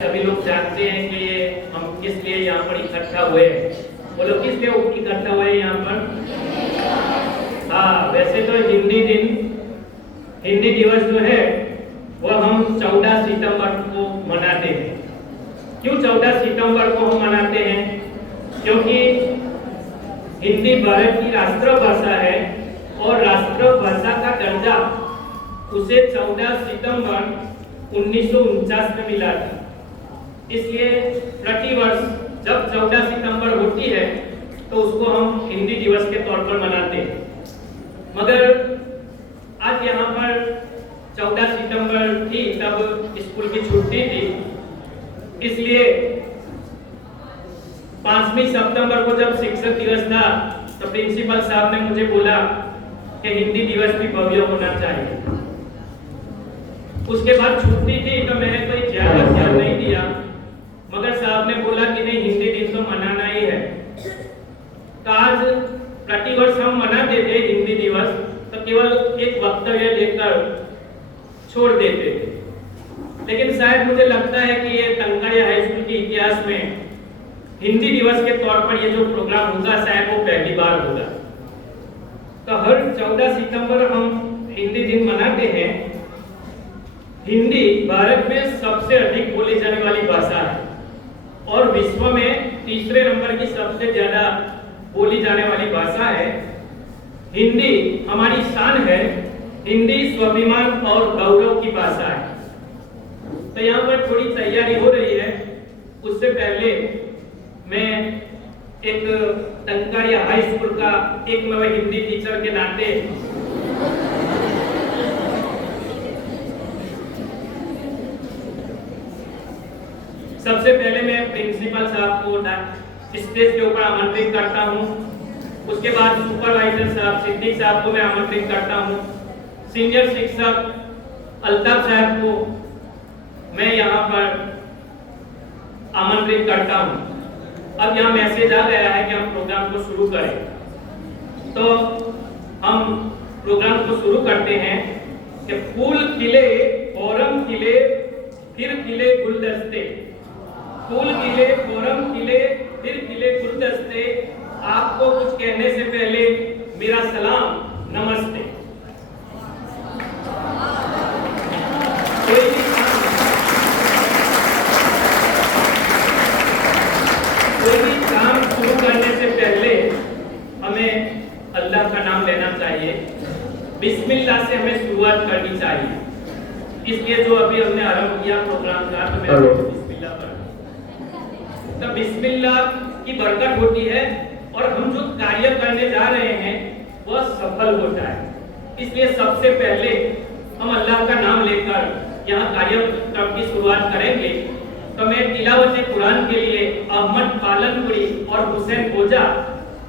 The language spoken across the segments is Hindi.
सभी लोग जानते हैं कि हम किस लिए यहाँ पर इकट्ठा हुए हैं। बोलो किस लिए इकट्ठा हुए हैं यहाँ पर? हाँ, वैसे तो हिंदी दिवस जो है वो हम 14 सितंबर को मनाते हैं। क्यों 14 सितंबर को हम मनाते हैं? क्योंकि हिंदी भारत की राष्ट्रभाषा है और राष्ट्रभाषा का दर्जा उसे 14 सितंबर 1949 में मिला था। इसलिए प्रतिवर्ष जब 14 सितंबर होती है तो उसको हम हिंदी दिवस के तौर पर मनाते हैं। मगर आज यहाँ पर 14 सितंबर थी, तब स्कूल की छुट्टी थी, इसलिए 5वीं सितंबर को जब शिक्षक दिवस था तो प्रिंसिपल साहब ने मुझे बोला कि हिंदी दिवस भी भव्य होना चाहिए। उसके बाद छुट्टी थी तो मैंने कोई ज्यादा ध्यान नहीं दिया, मगर साहब ने बोला कि नहीं, हिंदी दिन तो मनाना ही है। तो आज प्रतिवर्ष हम मनाते थे हिंदी दिवस, तो केवल एक वक्तव्य देकर छोड़ देते थे। लेकिन शायद मुझे लगता है कि ये टंकारिया हाई स्कूल के इतिहास में हिंदी दिवस के तौर पर ये जो प्रोग्राम होगा शायद वो पहली बार होगा। तो हर 14 सितंबर हम हिंदी दिन मनाते हैं। हिंदी भारत में सबसे अधिक बोली जाने वाली भाषा है और विश्व में तीसरे नंबर की सबसे ज्यादा बोली जाने वाली भाषा है। हिंदी हमारी शान है, हिंदी स्वाभिमान और गौरव की भाषा है। तो यहाँ पर थोड़ी तैयारी हो रही है। उससे पहले मैं एक टंकारिया हाई स्कूल का एक नए हिंदी टीचर के नाते सबसे पहले मैं प्रिंसिपल साहब को स्टेज के ऊपर आमंत्रित करता हूं। उसके बाद सुपरवाइजर साहब सिद्दीक साहब को मैं आमंत्रित करता हूं। सीनियर शिक्षक अल्ताफ साहब को मैं यहाँ पर आमंत्रित करता हूं। अब यहाँ मैसेज आ गया है कि हम प्रोग्राम को शुरू करें, तो हम प्रोग्राम को शुरू करते हैं कि फूल खिले फोरम खिले फिर खिले गुलदस्ते, फूल खिले फोरम खिले फिर खिले गुलदस्ते, आपको कुछ कहने से पहले मेरा सलाम नमस्ते। कोई भी काम शुरू करने से पहले हमें अल्लाह का नाम लेना चाहिए, बिस्मिल्लाह से हमें शुरुआत करनी चाहिए। इसलिए जो अभी हमने आरंभ किया प्रोग्राम का, तो मैं बिस्मिल्लाह पढ़, तो बिस्मिल्लाह की बरकत होती है और हम जो कार्य करने जा रहे हैं वह सफल होता है। इसलिए सबसे पहले हम अल्लाह का नाम लेकर यहाँ कार्यक्रम की शुरुआत करेंगे। तो मैं तिलावत कुरान के लिए अहमद पालनपुरी और हुसैन ओझा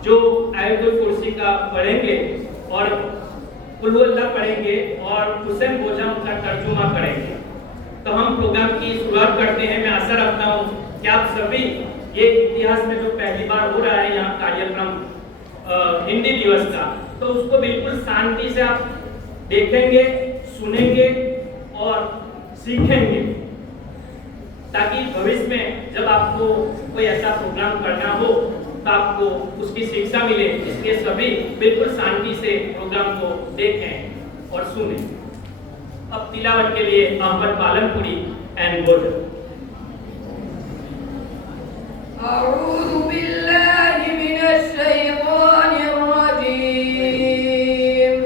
जो आयतुल कुर्सी का पढ़ेंगे और कुल अल्लाह पढ़ेंगे और हुसैन ओझा उनका तर्जुमा करेंगे। तो हम प्रोग्राम की शुरुआत करते हैं। मैं आशा रखता हूँ कि आप सभी ये इतिहास में जो पहली बार हो रहा है यहाँ कार्यक्रम हिंदी दिवस का, तो उसको बिल्कुल शांति से आप देखेंगे, सुनेंगे और सीखेंगे, ताकि भविष्य में जब आपको कोई ऐसा प्रोग्राम करना हो तो आपको उसकी शिक्षा मिले। इसलिए सभी बिल्कुल शांति से प्रोग्राम को देखें और सुनें। अब तिलावत के लिए अहमद पालनपुरी एंड बोझ। अऊज़ु बिल्लाहि मिनश शैतानिर रजीम,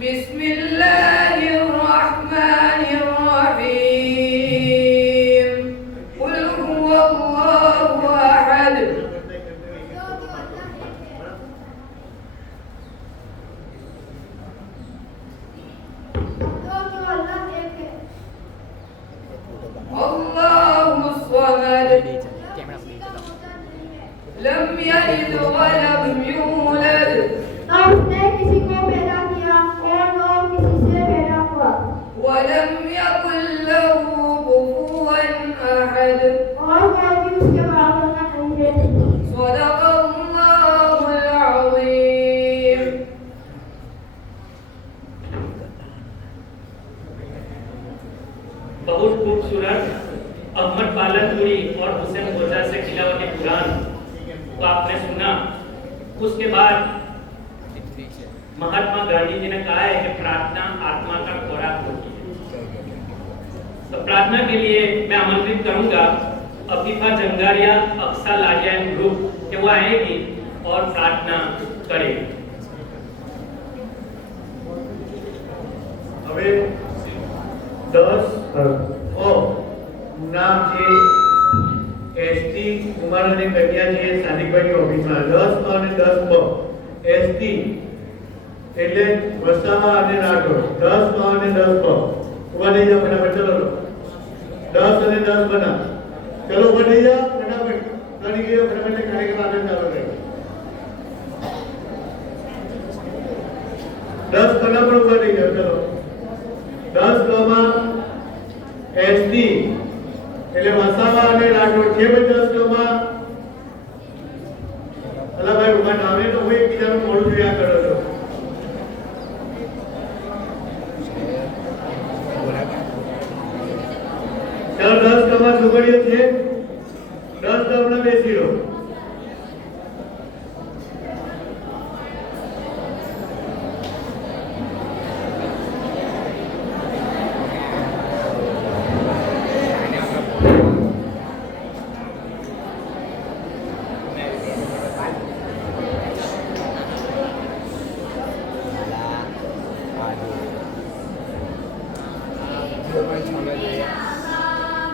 बिस्मिल्लाहिर रहमानिर रहीम, कुल हुवल्लाहु अहद, अल्लाहु समद, लम यलिद वलम यूलद, ना उसने किसी को पैदा किया और न किसी से पैदा हुआ, वलम यकुल लहू कुफुवन अहद, और कोई भी उसके बराबर का नहीं है। सदक़ल्लाहुल अज़ीम। बहुत खूबसूरत अहमद पालनपुरी और हुसैन गोजा से तिलावत कुरान को आपने सुना। उसके बाद महात्मा गांधी जी ने कहा है कि प्रार्थना आत्मा का खुराक होती है। तो प्रार्थना के लिए मैं आमंत्रित करूंगा अफीफा जंगारिया अक्सा लाडिया ग्रुप कि वो आएगी और प्रार्थना करेगी। હવે 10 નામ છે એસટી કુમાર અને કન્યા છે સ્થાનિકભાઈની ઓફિસમાં 10 અને 10 એસટી એટલે વસાવા અને રાઠોડ 10 અને 10 ઉભા થઈ જાઓ ફટાફટ ચલો 10 અને 10 બના ચલો ઉભા થઈ જાઓ ફટાફટ કરી ગયો ફટાફટ કાર્યક્રમ આગળ ચાલુ રહે 10 બના પર ઉભા થઈ જાઓ ચલો 10 માં એસટી એટલે વસાવા અને રાઠોડ છે ભાઈ 10 માં અલા ભાઈ ઉભા નામે તો હું એકબીજાનું મોડું જોયા કરો છો ચાલો 10 માં છોકરીઓ છે 10 માં બેસી રહો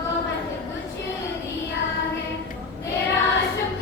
बहुत कुछ दिया है तेरा शुक्र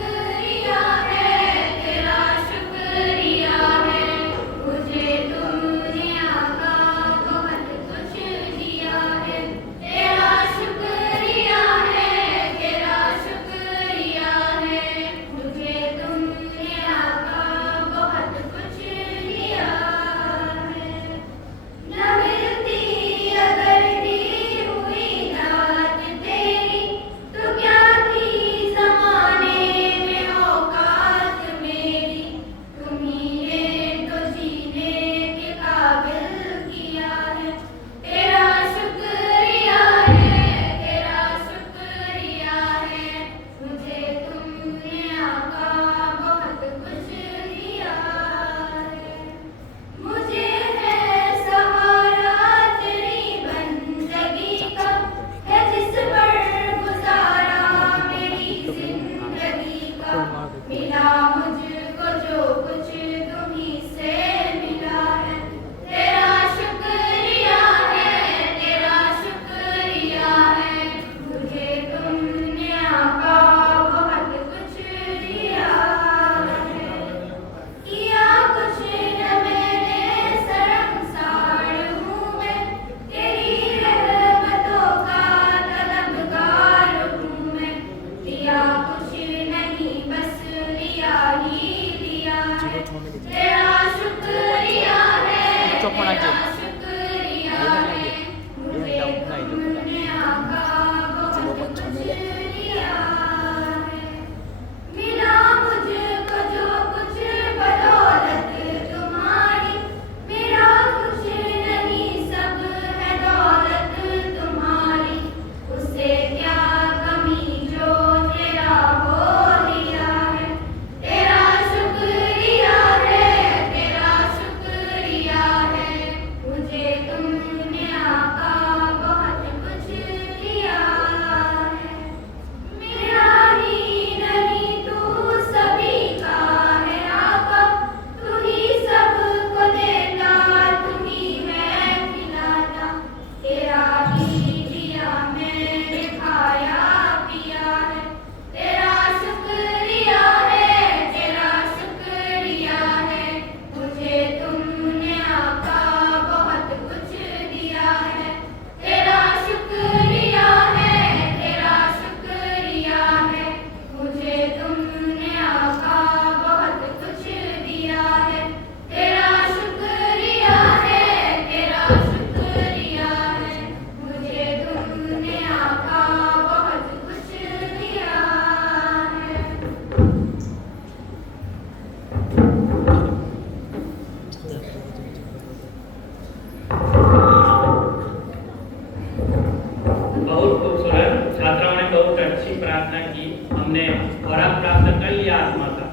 अच्छी प्रार्थना की हमने, और अब प्राप्त कर लिया आत्मा का।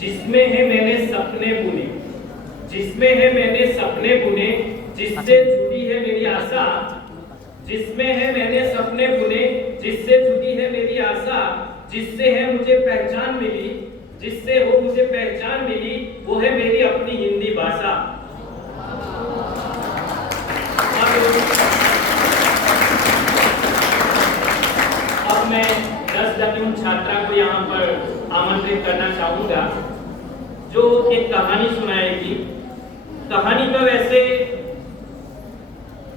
जिसमें है मैंने सपने बुने, जिसमें है मैंने सपने बुने, जिससे जुड़ी है मेरी आशा। जिसमें है मैंने सपने बुने, जिससे जुड़ी है मेरी आशा। जिससे है मुझे पहचान मिली, जिससे हो मुझे पहचान मिली, वो है मेरी अपनी हिंदी भाषा। अब मैं 10 उन छात्रा को यहाँ पर आमंत्रित करना चाहूंगा जो एक कहानी सुनाएगी। कहानी तो वैसे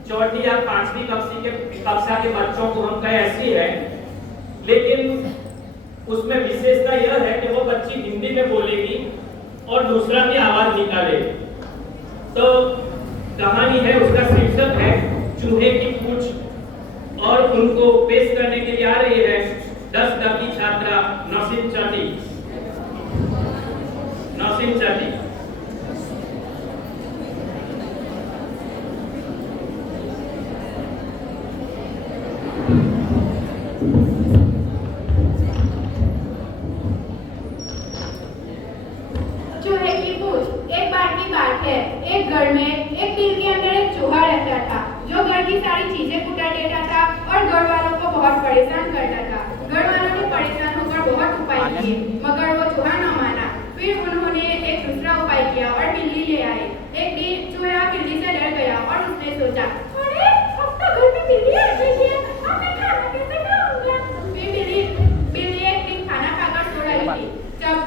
चौथी या 5वीं कक्षा के बच्चों को हम कहें ऐसी है, लेकिन उसमें विशेषता यह है कि वो बच्ची हिंदी में बोलेगी और दूसरा भी आवाज निकाले। तो कहानी है, उसका शीर्षक है चूहे की पूंछ, और उनको पेश करने के लिए आ रही है 10 की छात्रा नौसिन चाटी। नौसिन चाटी। चूहे की पूंछ। एक बार की बात है, एक घर में एक बिल के अंदर एक चूहा रहता था जो घर की सारी चीजें कुटा देता था और घर वालों को बहुत परेशान करता था। घर वालों ने परेशान होकर बहुत उपाय किए मगर वो चूहा न माना। फिर उन्होंने एक दूसरा उपाय किया और बिल्ली ले आए। एक दिन चूहा बिल्ली से डर गया और उसने सोचा, अरे अब तो घर में बिल्ली आ गई है, अब मैं खाना कैसे खाऊंगा। फिर बिल्ली एक दिन खाना खाकर सो रही थी। तब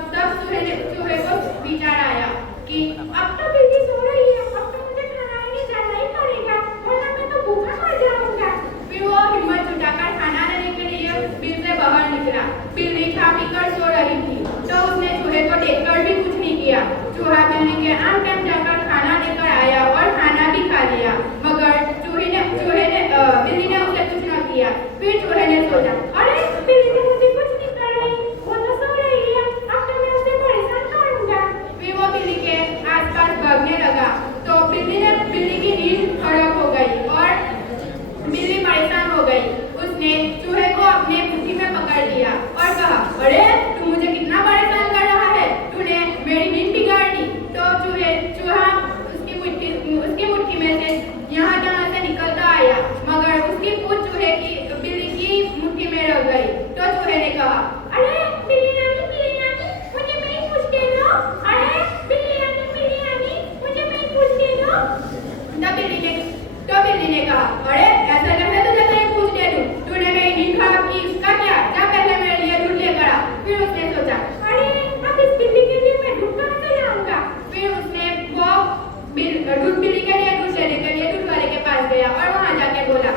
चूहे को विचार आया कि अब तो बिल्ली सो रही है, अब तो मुझे खाना लेने जाना ही पड़ेगा वरना मैं तो भूखा मर जाऊंगा। फिर वो हिम्मत जुटाकर खाना लेने के लिए बिल से बाहर निकला। बिल्ली खा पीकर सो रही थी तो उसने चूहे को देखकर भी कुछ नहीं किया। चूहा बिल्ली के आम टाइम जाकर खाना लेकर आया और खाना भी खा लिया, मगर बिल्ली ने उसे कुछ न किया। फिर चूहे ने सोचा, अरे बिल्ली ने मुझे कुछ नहीं कर रही, वो तो सो रही है, अब तो मैं उसे परेशान करूंगा। फिर वो बिल्ली के आसपास भागने लगा तो बिल्ली की नींद खराब हो गई और बिल्ली परेशान हो गई। उसने चूहे को अपने मुट्ठी में पकड़ लिया और कहा, अरे तू मुझे कितना परेशान कर रहा है, तूने मेरी नींद बिगाड़ दी। तो चूहा उसकी मुट्ठी में से यहाँ से निकलता आया, मगर उसकी पूंछ बिल्ली की मुट्ठी में रह गई। तो चूहे ने कहा, अरे बिल्ली नानी मुझे मेरी पूंछ दे दो, अरे बिल्ली नानी मुझे मेरी पूंछ दे दो। तो बिल्ली ने कहा, अरे ऐसा कैसे तुझे तेरी पूंछ दे दूं, तूने मेरी नींद खराब की, उसका क्या, जा पहले मेरे लिए दूध लेकर आ। फिर उसने सोचा, अरे अब इस बिल्ली के लिए मैं दूध कहाँ से लाऊंगा। फिर उसने बिल्ली के लिए दूध लेने के लिए दूध वाले के पास गया और वहाँ जाके बोला,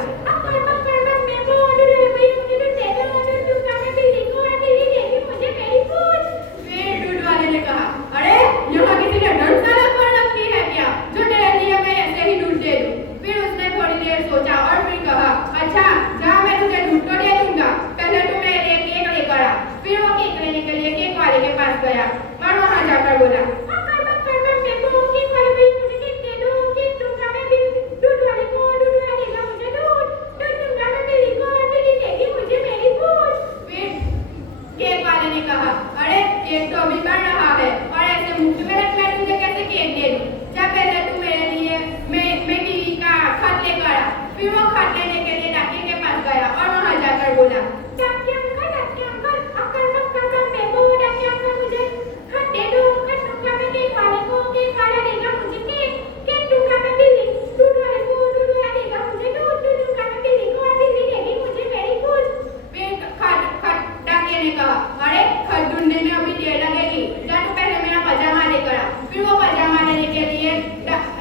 मैं वो दूध वाले भैया मुझे दूध दे दो, दूध का मैं बिल्ली को और बिल्ली देगी मुझे मेरी पूंछ। फिर दूध वाले ने कहा, अरे यहाँ किसी ने धर्मशाला खोल रखी है क्या जो तेरे लिए मैं ऐसे ही दूध दे दूं। फिर उसने थोड़ी देर सोचा और फिर कहा, अच्छा जहाँ मैं तुझे दूध तो दे दूंगा, पहले तू मेरे लिए केक लेकर आ। फिर वो केक लेने के लिए केक वाले के पास गया और वहाँ जाकर बोला, केक वाले ने कहा, अरे केक तो अभी बन रहा है और ऐसे मुफ्त में रखना तुझे कैसे केक दे दूं, जा पहले तू मेरे लिए मैं टीवी का खत लेकर आ। फिर वो खत लेने के लिए डाकिया के पास गया और वहाँ जाकर बोला, डाकिया अंकल अक्कल मत कर मेरे को, डाकिया अंकल मुझे खत दे दो, खत दूंगा मैं केक वाले को, केक वाला देगा मुझे केक दूंगा मैं बिल्ली, दूध वाले को, दूध वाला देगा मुझे दूध दूंगा मैं बिल्ली को और बिल्ली देगी मुझे मेरी पूंछ। फिर डाकिया ने कहा, अरे खत ढूंढने में अभी देर लगेगी, जा तू पहले मेरा पजामा लेकर आ। फिर वो पजामा लेने के लिए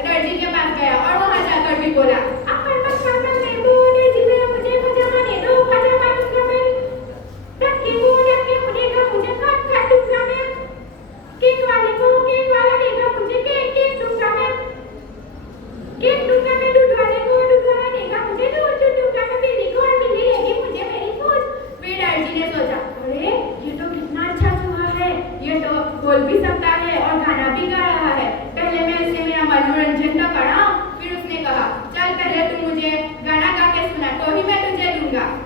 दर्जी के पास गया और वहाँ जाकर भी बोला, अक्कल मत कर मेरे को, दर्जी भैया मुझे पजामा दे दो, पजामा दूंगा मैं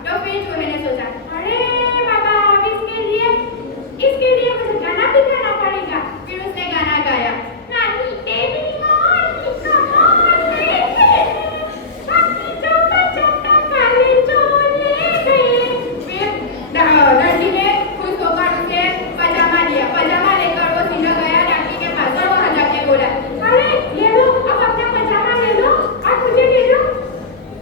तो फिर चूहे ने सोचा, अरे बाबा अब इसके लिए मुझे गाना भी गाना पड़ेगा। फिर उसने गाना गाया, नानी तेरी नानी कमाल देखे, बाकी छोटा छोटा काले चोले गए। फिर लड़की ने खुश होकर उसे पजामा दिया। पजामा लेकर वो सीधा गया डॉक्टर के पास और वहां जाके बोला, अरे ये लो, अब अपना पजामा ले लो और मुझे दे दो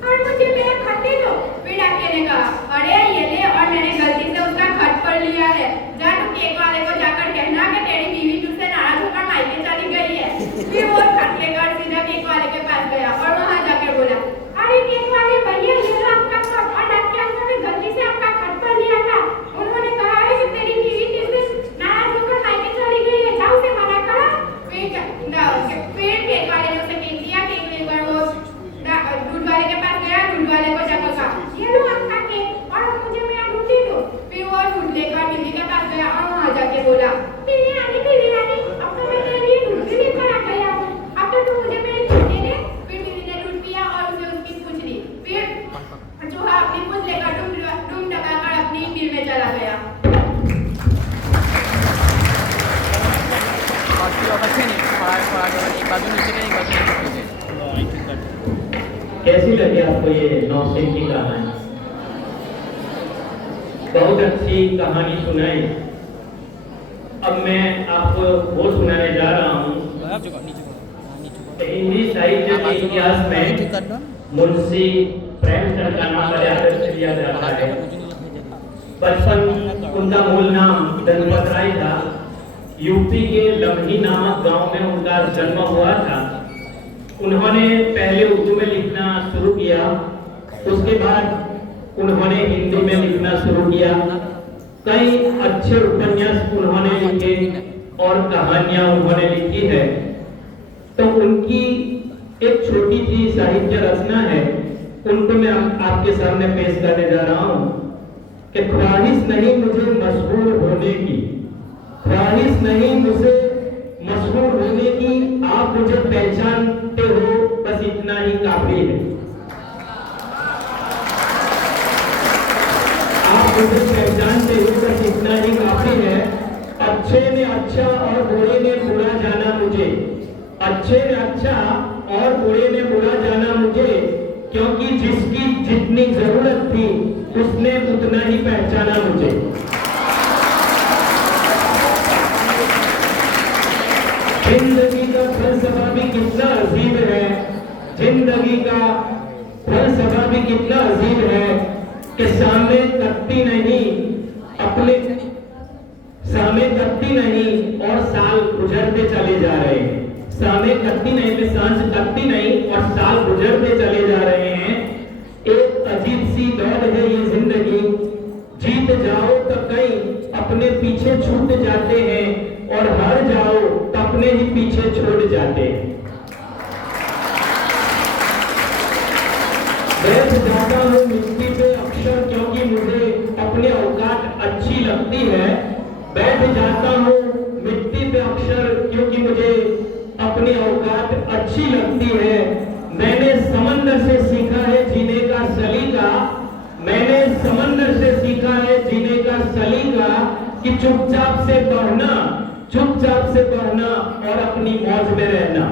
और मुझे मेरा खत दे दो। फिर डॉक्टर ने कहा, अरे ये ले, और मैंने गलती से उसका खत पढ़ लिया है, जा तू केक वाले को जाकर कहना कि तेरी बीवी तुझसे नाराज होकर मायके चली गई है। फिर वो खत लेकर सीधा केक वाले के पास गया और वहां जाकर बोला, अरे केक वाले भैया ये लो आपका खत, और डॉक्टर अंकल ने गलती से आपका खत पढ़ लिया था। उन्होंने कहा है कि तेरी बीवी तुझसे नाराज होकर मायके चली गई है, जाओ उसे मना करो। फिर केक वाले ने उसे केक दिया। केक लेकर वो दूध वाले के पास गया। दूध वाले को जाकर कहा, ये लो आपका केक और मुझे मेरा दूध दे दो। फिर वो दूध लेकर बिल्ली के पास गया और वहां जाके बोला, बिल्ली रानी अब तो मैं तेरे लिए दूध भी लेकर आ गया हूँ, अब तो तू मुझे मेरे दूध दे दे। फिर बिल्ली ने दूध पिया और उसे उसकी पूंछ ली। फिर चूहा अपनी पूंछ लेकर डूम डकाकर अपनी बिल में चला गया। कैसी लगी आपको ये नौसिंह की कहानी? बहुत अच्छी कहानी सुनाई। अब मैं आपको वो सुनाने जा रहा हूँ। हिंदी साहित्य के इतिहास में मुंशी प्रेमचंद का नाम याद किया जाता है। बचपन उनका मूल नाम दनपत राय था। यूपी के लम्ही नामक गांव में उनका जन्म हुआ था। उन्होंने पहले उर्दू में लिखना शुरू किया, उसके बाद उन्होंने हिंदी में लिखना शुरू किया। कई अच्छे उपन्यास उन्होंने लिखे और कहानियां उन्होंने लिखी है। तो उनकी एक छोटी सी साहित्य रचना है, उनको मैं आपके सामने पेश करने जा रहा हूँ कि ख्वाहिश नहीं मुझे मशहूर होने की, ख्वाहिश नहीं मुझे मशहूर होने की, आप मुझे पहचानते हो बस इतना ही काफी है। आप मुझे पहचानते हो बस इतना ही काफी है। अच्छे ने अच्छा और बुरे ने बुरा जाना मुझे, अच्छे ने अच्छा और बुरे ने बुरा जाना मुझे, क्योंकि जिसकी जितनी जरूरत थी उसने उतना ही पहचाना मुझे। जिंदगी का फलसफा भी कितना अजीब है, जिंदगी का फलसफा भी कितना अजीब है कि सामने तकती नहीं, अपने सामने तकती नहीं और साल गुजरते चले जा रहे हैं। सामने तकती नहीं में सांस तकती नहीं और साल गुजरते चले जा रहे हैं। एक अजीब सी दौड़ है ये जिंदगी, जीत जाओ तो कई अपने पीछे छूट जाते हैं और हार जाओ तो अपने ही पीछे छोड़ जाते हैं। बैठ जाता हूँ मिट्टी पे अक्सर क्योंकि मुझे अपनी औकात अच्छी लगती है, बैठ जाता हूँ मिट्टी पे अक्सर क्योंकि मुझे अपनी औकात अच्छी लगती है। मैंने समंदर से सीखा है जीने का सलीका, मैंने समंदर से सीखा है जीने का सलीका कि चुपचाप से बढ़ना, चुपचाप से बढ़ना और अपनी मौज में रहना।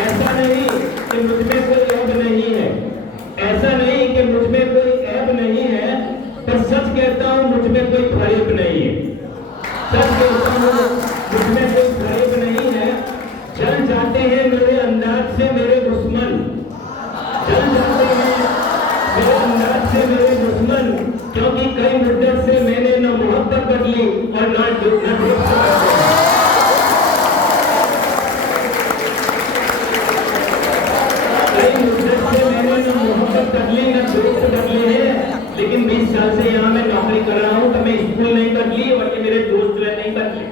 ऐसा नहीं कि मुझ में कोई ऐब नहीं है, ऐसा नहीं कि मुझ में कोई ऐब नहीं है, पर सच कहता हूँ मुझ में कोई फरेब नहीं है। सच कहता हूँ मुझ में कोई फरेब नहीं है। जल जाते हैं मेरे अंदाज से मेरे दुश्मन, जल जाते हैं मेरे अंदाज से मेरे दुश्मन, क्योंकि कई मुद्दत से मैंने न मोहब्बत बदली और न कई मुद्दत से मैंने न मोहब्बत बदली न दोस्त बदले हैं। लेकिन 20 साल से यहाँ मैं नौकरी कर रहा हूँ तो मैं स्कूल नहीं बदली और ये मेरे दोस्त नहीं बदले।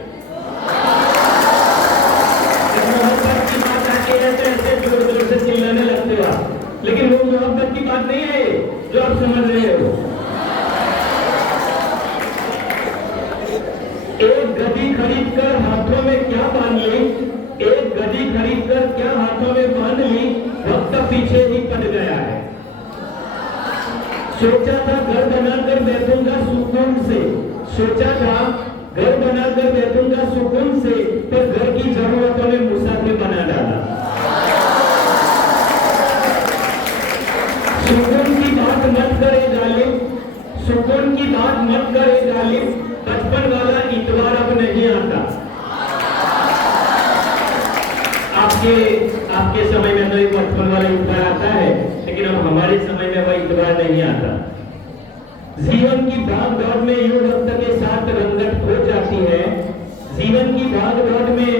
मोहब्बत की बात आके ऐसे जोर जोर से चिल्लाने लगते हो आप, लेकिन वो मोहब्बत की बात नहीं है जो आप समझ रहे हो। एक गधी खड़ी सोचा था घर बनाकर बैठूंगा सुकून से, सोचा था घर बनाकर बैठूंगा सुकून से, पर घर की जरूरतों ने मुसाफिर बना डाला। सुकून की बात मत करे जालिम, सुकून की बात मत करे जालिम, बचपन वाला इतवार अब नहीं आता। आपके समय में तो एक बचपन वाला इतवार आता है, लेकिन अब हमारे समय में वह इतवार नहीं आता। जीवन की भाग दौड़ में यूं वक्त के साथ रंगत खो जाती है, जीवन की भाग दौड़ में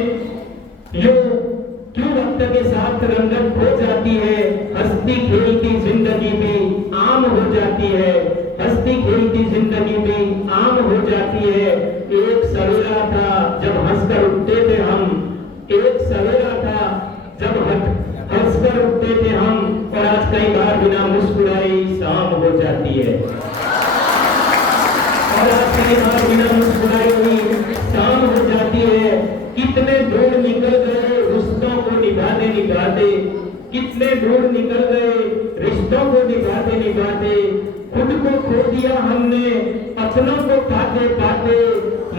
यूं क्यों वक्त के साथ रंगत खो जाती है, हंसती खेलती जिंदगी भी आम हो जाती है, हंसती खेलती जिंदगी भी आम हो जाती है। एक सवेरा था जब हंसकर उठते थे हम, एक सवेरा था जब हंसकर उठते थे हम, और आज कई बार बिना मुस्कुराए शाम हो जाती है, और आज कई बार बिना मुस्कुराए हुई शाम हो जाती है। कितने दूर निकल गए रिश्तों को निभाते निभाते, कितने दूर निकल गए रिश्तों को निभाते निभाते, खुद को खो दिया हमने अपनों को पाते पाते।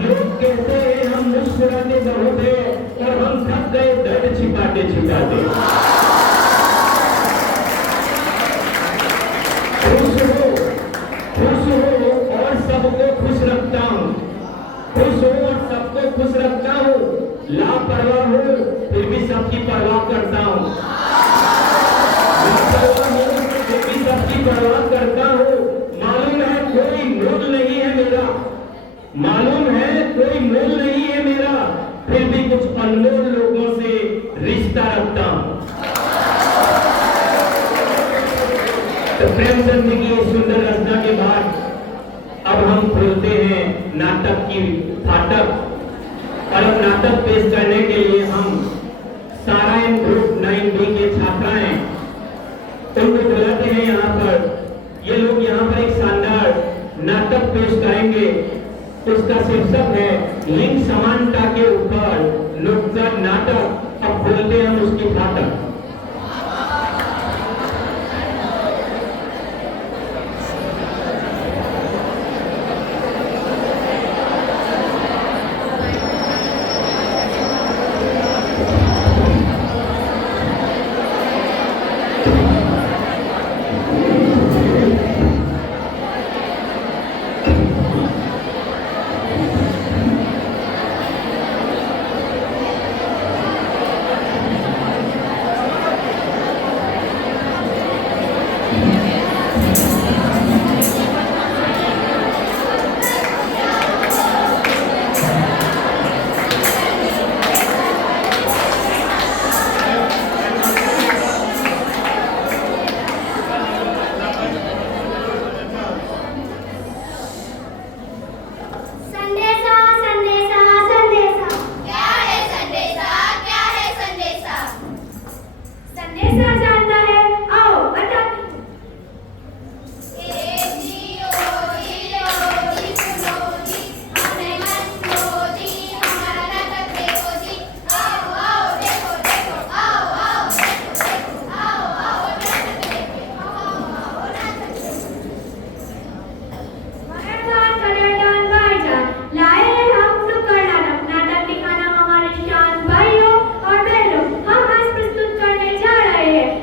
लोग कहते हैं हम मुस्कुराते बहुत है, और हम थक गए दर्द छिपाते छिपाते। खुश हो और सबको खुश रखता हूँ, खुश हो और सबको खुश रखता हूँ, लापरवाह हो फिर भी सबकी परवाह करता हूँ, लापरवाह हो फिर भी सबकी परवाह करता हूँ। मालूम है कोई मोल नहीं है मेरा, मालूम है कोई मोल नहीं है मेरा, फिर भी कुछ अनमोल लोगों से रिश्ता रखता हूँ। तो प्रेमचंद जी की सुंदर रचना के बाद अब हम खोलते हैं नाटक की फाटक, और अब नाटक पेश करने के लिए हम सारायण ग्रुप 9B के छात्राएं उनको बुलाते हैं यहाँ पर। ये लोग यहाँ पर एक शानदार नाटक पेश करेंगे, उसका शीर्षक है लिंग समानता के ऊपर नुक्कड़ नाटक। अब खोलते हैं हम उसकी फाटक।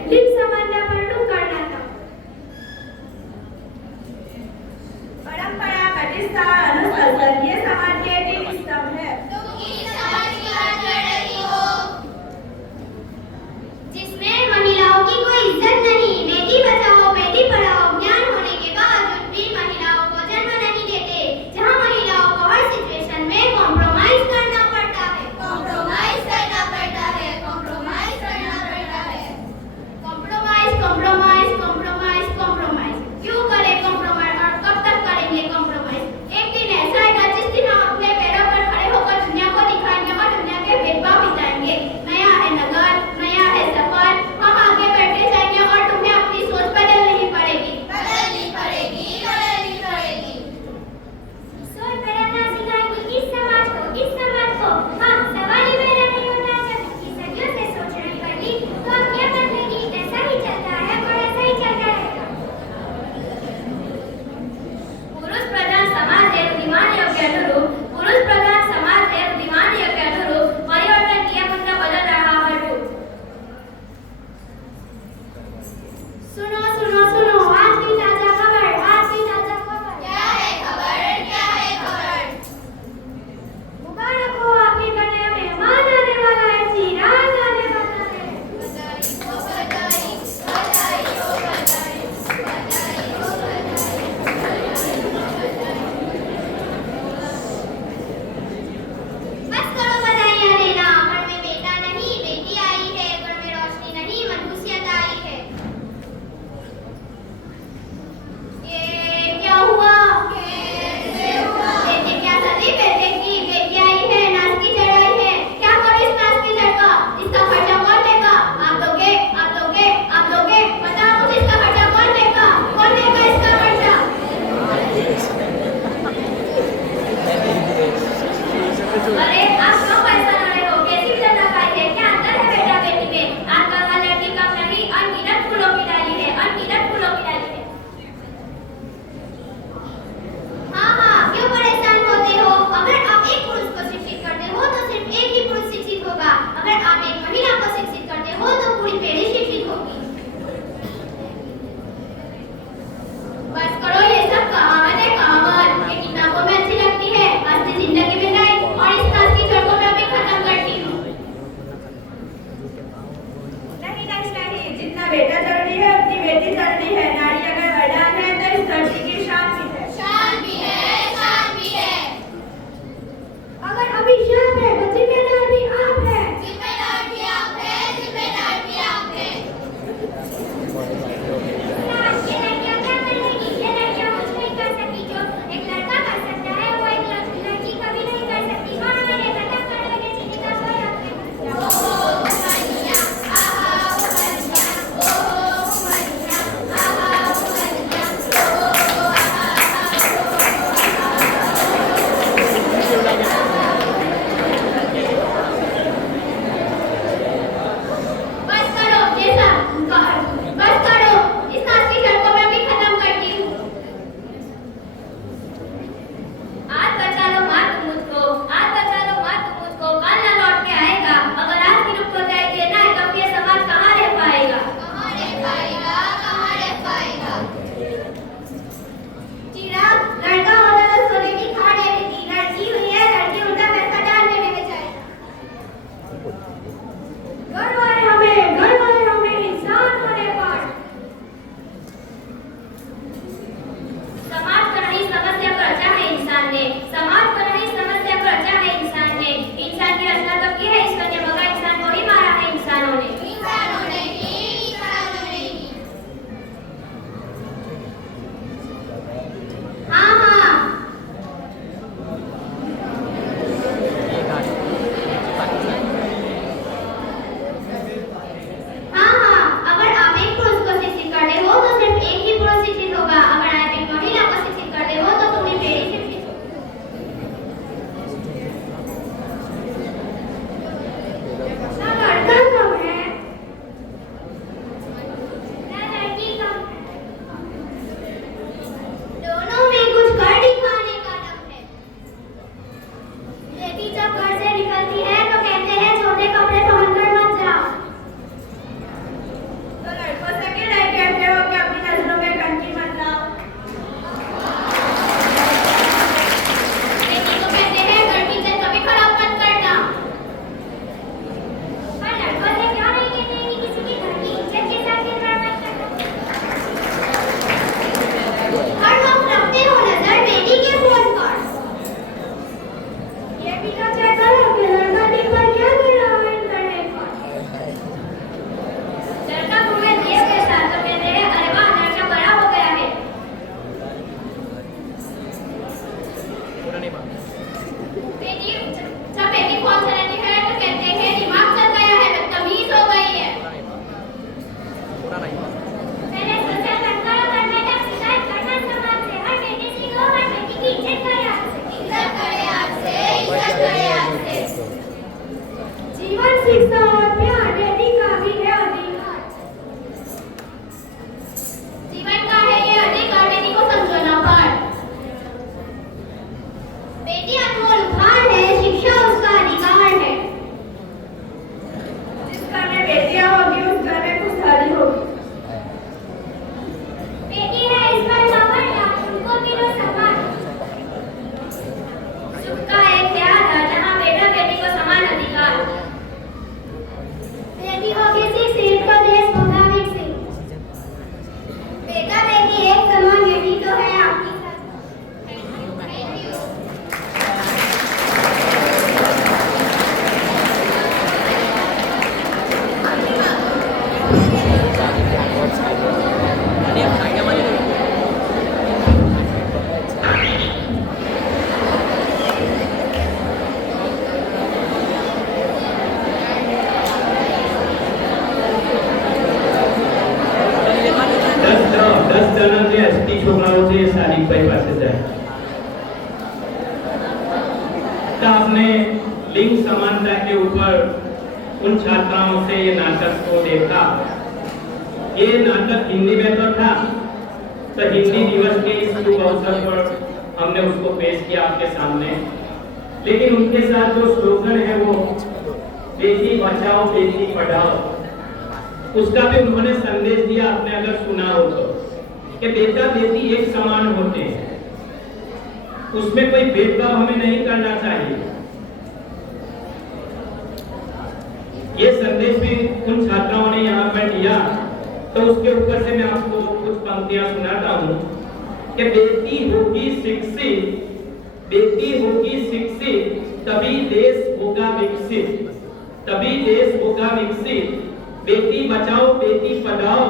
ये जितना बेटा जरूरी है उतनी बेटी जरूरी है। नारी अगर वरदान है तो इस धरती की शान भी है। शान भी है, शान भी है। अगर अभिशाप है तो जिम्मेदार भी आप है। जिम्मेदार भी आप है, जिम्मेदार भी आप है। ये लड़कियां क्या कर लेगी? ये लड़कियां कुछ नहीं कर सकती। जो एक लड़का कर सकता है वो एक लड़की कभी नहीं कर सकती। हाँ, मैंने कथा कर लगे सीने का कोई अपने ओहो उमरिया, आहा उमरिया, ओहो उमरिया, आहा उमरिया, ओहो बस करो जैसा बस करो। इस नाच की शर्त को मैं भी खत्म करती हूँ। आज बचा लो माँ तुम मुझको, आज बचा लो माँ तुम मुझको। कल ना लौट के आएगा। अगर आज की रुक हो जाएगी ना तब ये समाज कहाँ रह पाएगा? कहाँ रह पाएगा? कहाँ रह पाएगा? चिराग, लड़का होता तो सोने की खाट ले लेती। लड़की हुई है, लड़की उल्टा पैसा डाल देने में जाएगा। गर्व है हमें इंसान होने पर। समाज को नहीं समस्या को रचा है इंसान ने। समाज को नहीं समस्या को रचा है इंसान ने। इंसान की रचना तो की है ईश्वर ने, मगर इंसान को ही मारा है इंसानों ने। इंसानों ने ही, इंसानों ने ही। हाँ अगर आप एक पुरुष को शिक्षित कर रहे हो तो सिर्फ एक ही पुरुष शिक्षित होगा। अगर आप एक महिला को शिक्षित कर रहे हो तो पूरी पीढ़ी शिक्षित होगी। ना लड़का कम है ना लड़की कम है। दोनों में कुछ कर दिखाने का दम है। बेटी जब घर से निकलती है तो कहते हैं छोटे कपड़े पहनकर मत जाओ। तो लड़कों से क्यों नहीं कहते हो कि अपनी नजरों में कंची मत लाओ? बेटी को कहते हैं घर की इज्जत कभी खराब मत करना। पर लड़कों से क्यों नहीं कहते कि किसी के घर की इज्जत के साथ खिलवाड़ मत करना? हर वक्त रखते हो नजर बेटी के फोन पर। ये भी तो चेक करो कि लड़का दिन भर क्या कर रहा है इंटरनेट पर। लड़का घूमे दिए के साथ तो कहते हैं अरे वाह लड़का बड़ा हो गया है। बेटी जब बेटी फोन चलाती है तो कहते हैं दिमाग चल गया है, बदतमीज हो गई है। मैंने सोचा लड़का अगर बेटा शिकायत करना समाज से। हर बेटे सीखो, हर बेटी की इज्जत करे आज से। इज्जत करे आज से, इज्जत करे आज से। जीवन शिक्षा और प्यार बेटी का भी है अधिकार। जीवन का है ये अधिकार, बेटी को समझो ना पर। बेटी अनमोल उपहार है, शिक्षा उसका अधिकार है। जिस घर में बेटियां होगी उस घर में खुशहाली होगी। बेटी है ईश्वर का वरदान, उनको मिलो सम्मान। सुख का एक ख्याल है जहाँ बेटा बेटी को समान अधिकार। बेटी होगी शिक्षित तो देश होगा विकसित। बेटा बेटी एक समान, यही तो है आपकी थैंक यू। દસ જણા જે એસટી છોકરાઓ છે એ સાદિકભાઈ પાસે જાય तो आपने लिंग समानता के ऊपर उन छात्राओं से ये नाटक को देखा। ये नाटक हिंदी में तो था, तो हिंदी दिवस के इस शुभ अवसर पर हमने उसको पेश किया आपके सामने। लेकिन उनके साथ जो स्लोगन है वो बेटी बचाओ बेटी पढ़ाओ, उसका भी उन्होंने संदेश दिया। आपने अगर सुना हो तो कि बेटा बेटी एक समान होते हैं, उसमें कोई भेदभाव हमें नहीं करना चाहिए। ये संदेश भी उन छात्राओं ने यहाँ पर दिया तो उसके ऊपर से मैं आपको कुछ पंक्तियां सुनाता हूँ कि बेटी होगी शिक्षित तभी देश होगा विकसित, तभी देश होगा विकसित। बेटी बचाओ बेटी पढ़ाओ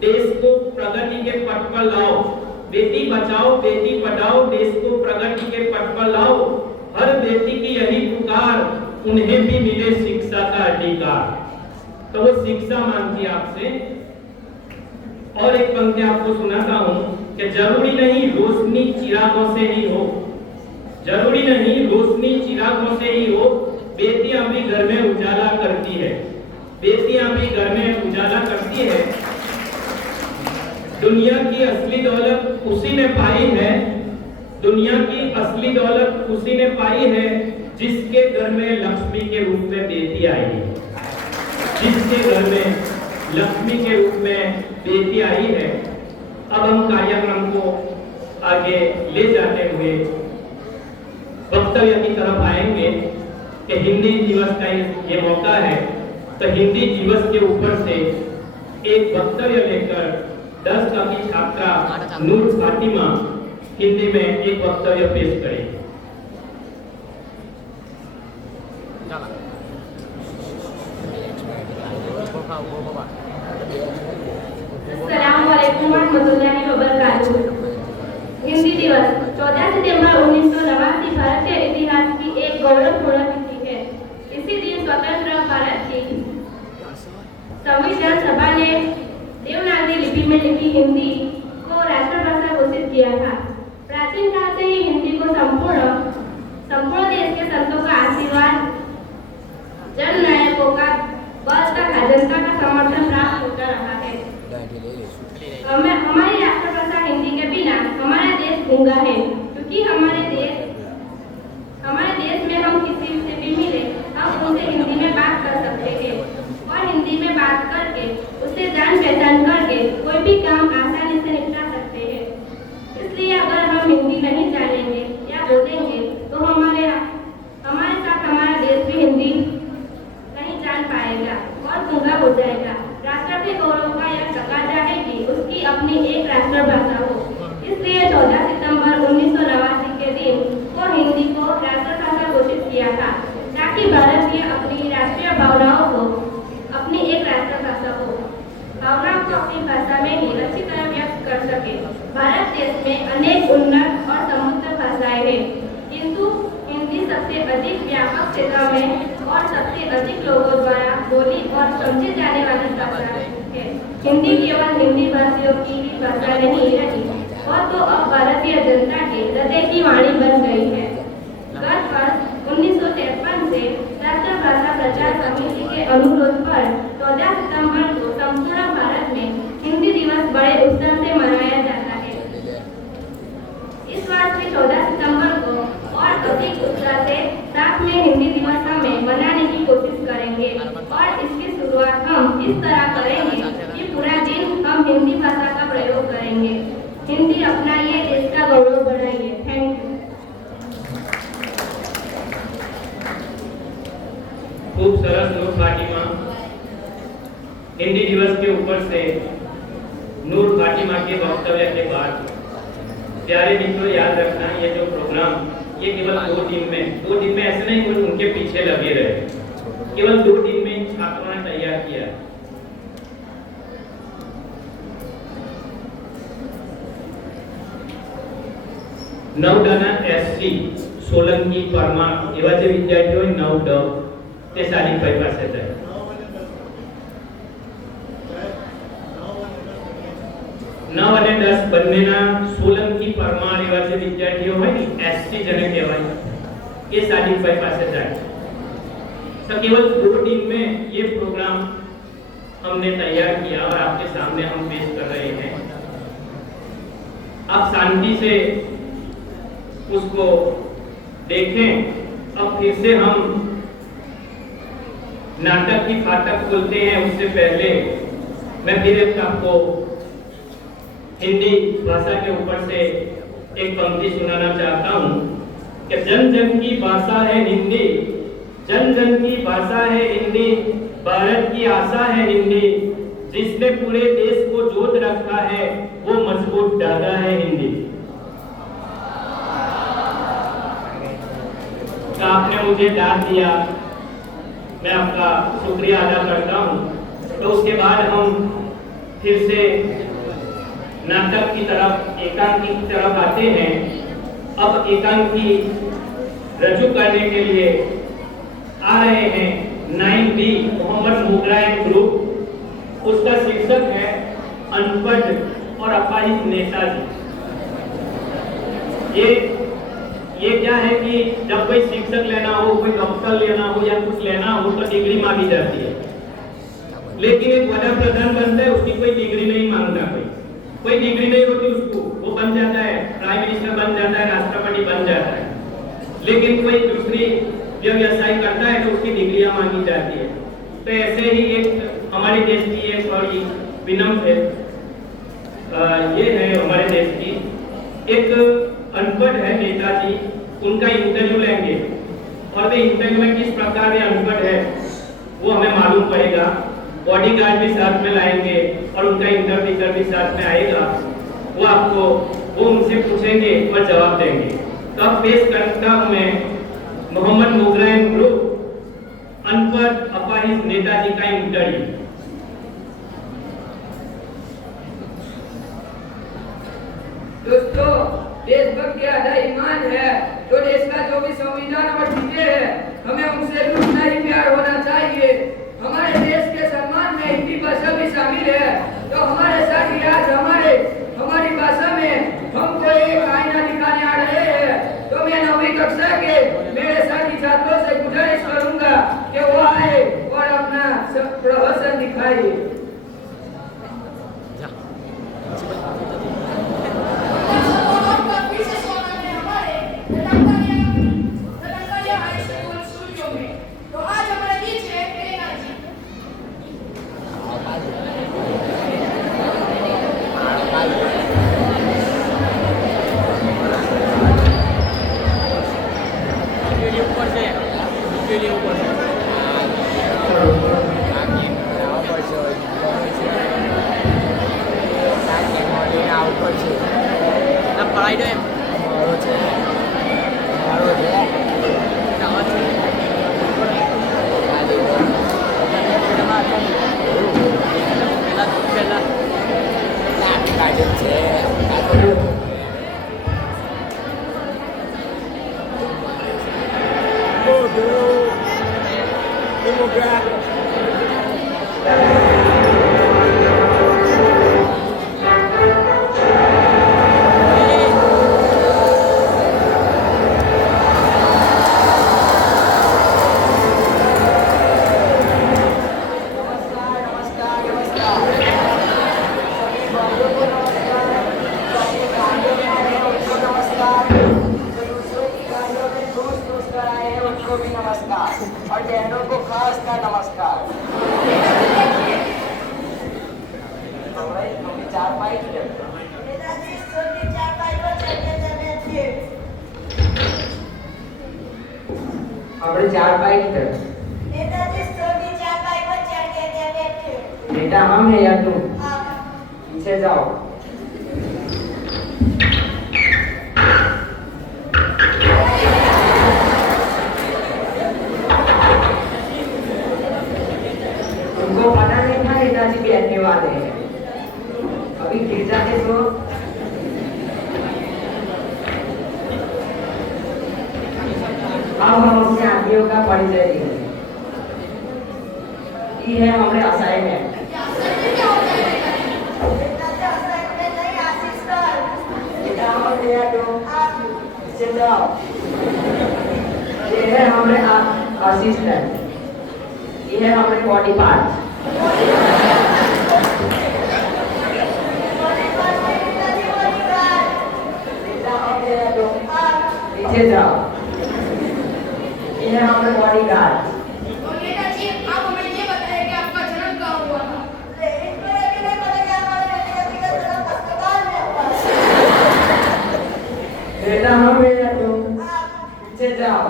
देश को प्रगति के पथ पर लाओ, बेटी बचाओ बेटी पढ़ाओ देश को प्रगति के पथ पर लाओ। हर बेटी की यही पुकार, उन्हें भी मिले शिक्षा का अधिकार। तो वो शिक्षा मांगती है आपसे। और एक पंक्ति आपको सुनाता हूँ कि जरूरी नहीं रोशनी चिरागों से ही हो, जरूरी नहीं रोशनी चिरागों से ही हो, बेटियां भी घर में उजाला करती है, बेटियां भी घर में उजाला करती है। दुनिया की असली दौलत उसी ने पाई है, दुनिया की असली दौलत उसी ने पाई है जिसके घर में लक्ष्मी के रूप में बेटी आई है, जिसके घर में लक्ष्मी के रूप में बेटी आई है। अब हम कार्यक्रम को आगे ले जाते हुए वक्तव्य की तरफ आएंगे कि हिंदी दिवस का ये मौका है, तो हिंदी दिवस के ऊपर से एक वक्तव्य लेकर 10 की छात्रा नूर फातिमा हिंदी में एक वक्तव्य पेश करेगी। अस्सलामुअलैकुम वरहमतुल्लाहि वबरकातुहू। हिंदी दिवस 14 सितंबर 1989 भारत के इतिहास की एक गौरवपूर्ण तिथि है। इसी दिन स्वतंत्र भारत की संविधान सभा ने देवनागरी लिपि में लिखी हिंदी को राष्ट्रभाषा घोषित किया था। प्राचीन काल से ही हिंदी को संपूर्ण देश के संतों का आशीर्वाद, जननायकों का बल तथा जनता का समर्थन प्राप्त होता रहा है। हमारी राष्ट्रभाषा हिंदी के बिना हमारा देश गूंगा है, क्योंकि हमारे देश में हम किसी से भी मिले हम उनसे हिंदी में बात कर सकते हैं, और हिंदी में बात करके उससे जान पहचान करके कोई भी काम आसानी से निपटा सकते हैं। इसलिए अगर हम हिंदी नहीं जानेंगे या बोलेंगे तो हमारे साथ हमारा देश भी हिंदी नहीं जान पाएगा और गूंगा हो जाएगा। राष्ट्र के गौरव का यह तकाजा है कि उसकी अपनी एक राष्ट्रभाषा हो। इसलिए 14 सितंबर 1989 के दिन को हिंदी को राष्ट्रभाषा घोषित किया था, ताकि भारत की अपनी राष्ट्रीय भावनाओं को अपनी एक राष्ट्रभाषा हो, भावनाओं को अपनी भाषा में ही अच्छी तरह व्यक्त कर सके। भारत देश में अनेक उन्नत और समृद्ध भाषाएं हैं, किंतु हिंदी सबसे अधिक व्यापक क्षेत्र में और सबसे अधिक लोगों द्वारा बोली और समझी जाने वाली भाषा है। हिंदी केवल हिंदी भाषियों की ही भाषा नहीं रही, और तो अब भारतीय जनता के हृदय की वाणी बन गई है। गत वर्ष 1953 से राष्ट्रभाषा प्रचार समिति के अनुरोध पर 14 सितंबर को संपूर्ण भारत में हिंदी दिवस बड़े उत्साह से मनाया जाता है। इस वर्ष भी 14 सितंबर को और अधिक उत्साह से साथ में हिंदी दिवस हमें मनाने की कोशिश करेंगे, और इसकी शुरुआत हम इस तरह करेंगे कि पूरा दिन हम हिंदी भाषा का प्रयोग करेंगे। हिंदी अपनाइए, देश का गौरव बढ़ाइए। Thank you. खूब सरस नूर फातिमा। हिंदी दिवस के ऊपर से नूर फातिमा के वक्तव्य के बाद प्यारे मित्रों, याद रखना ये जो प्रोग्राम ये केवल 2 दिन में ऐसे नहीं कोई उनके पीछे लगे रहे, केवल 2 दिन में छात्रों ने तैयार किया। नवडाना एसटी सोलंकी परमार एवा जे विद्यार्थीओ 9 તે સાદિકભાઈ પાસે જાય। 9 અને 10 બંનેના સોલંકી પરમાર એવા જે વિદ્યાર્થીઓ હોય ને એસટી જેને કહેવાય એ સાદિકભાઈ પાસે જાય। तो केवल 2 दिन में ये प्रोग्राम हमने तैयार किया और आपके सामने हम पेश कर रहे हैं। आप शांति से उसको देखें। अब फिर से हम नाटक की फाटक खोलते हैं, उससे पहले मैं फिर आपको हिंदी भाषा के ऊपर से एक पंक्ति सुनाना चाहता हूँ कि जन जन की भाषा है हिंदी, जन जन की भाषा है हिंदी, भारत की आशा है हिंदी, जिसने पूरे देश को जोत रखा है वो मजबूत धागा है हिंदी। तो आपने मुझे दाद दिया, मैं आपका शुक्रिया अदा करता हूँ। तो उसके बाद हम फिर से नाटक की तरफ, एकांकी की तरफ आते हैं। अब एकांकी रजू करने के लिए आ रहे हैं 9D मोहम्मद मोगराय ग्रुप। उसका शीर्षक है अनपढ़ और अपाहिज नेताजी। ये क्या है कि जब कोई शिक्षक लेना हो, कोई डॉक्टर लेना हो या कुछ लेना हो तो डिग्री मांगी जाती है, लेकिन एक वड़ा प्रधान बनता है उसकी कोई डिग्री नहीं मांगता। कोई डिग्री नहीं होती उसको, वो बन जाता है, प्राइम मिनिस्टर बन जाता है, राष्ट्रपति बन जाता है। लेकिन कोई दूसरी व्यवसाय करता है तो उसकी डिग्रियां मांगी जाती है। तो ऐसे ही एक हमारे देश की एक बड़ी विनम्र है, ये है हमारे देश की एक अनपढ़ है नेताजी। उनका इंटरव्यू लेंगे और वे इंटरव्यू में किस प्रकार वे अनपढ़ है वो हमें मालूम पड़ेगा। बॉडीगार्ड भी साथ में लाएंगे और उनका इंटरव्यूअर भी साथ में आएगा। वो उनसे पूछेंगे और जवाब देंगे। तो अब पेश करता हूं मैं मोहम्मद मोगराय ग्रुप अनपढ़ अपाहिज नेताजी का इंटरव्यू। दोस्तों, देशभक्ति आधा ईमान है। तो देश का जो भी संविधान और चीजें है हमें उनसे भी उतना ही प्यार होना चाहिए। हमारे देश के सम्मान में हिंदी भाषा भी शामिल है। तो हमारे साथ आज हमारी भाषा में हमको एक आईना दिखाने आ रहे हैं। तो मैं 9वीं कक्षा के मेरे साथी छात्रों से गुजारिश करूंगा कि वो आए और अपना प्रदर्शन दिखाए। और बहनों को खास का नमस्कार। આપણે 4 પાઈ की तरफ बेटा हम है या तुम? पीछे जाओ। तुमको पता नहीं था नेताजी भी आने वाले हैं। अभी गिर जाते तो अब हम अपने आदियों का परिचय देंगे। ये है हमारे असाइनमेंट। ये है हमारे असिस्टेंट, ये है हमारे बॉडी पार्ट। पीछे जाओ, ये है हमारे बॉडी गार्ड। बेटा हम या तुम? पीछे जाओ।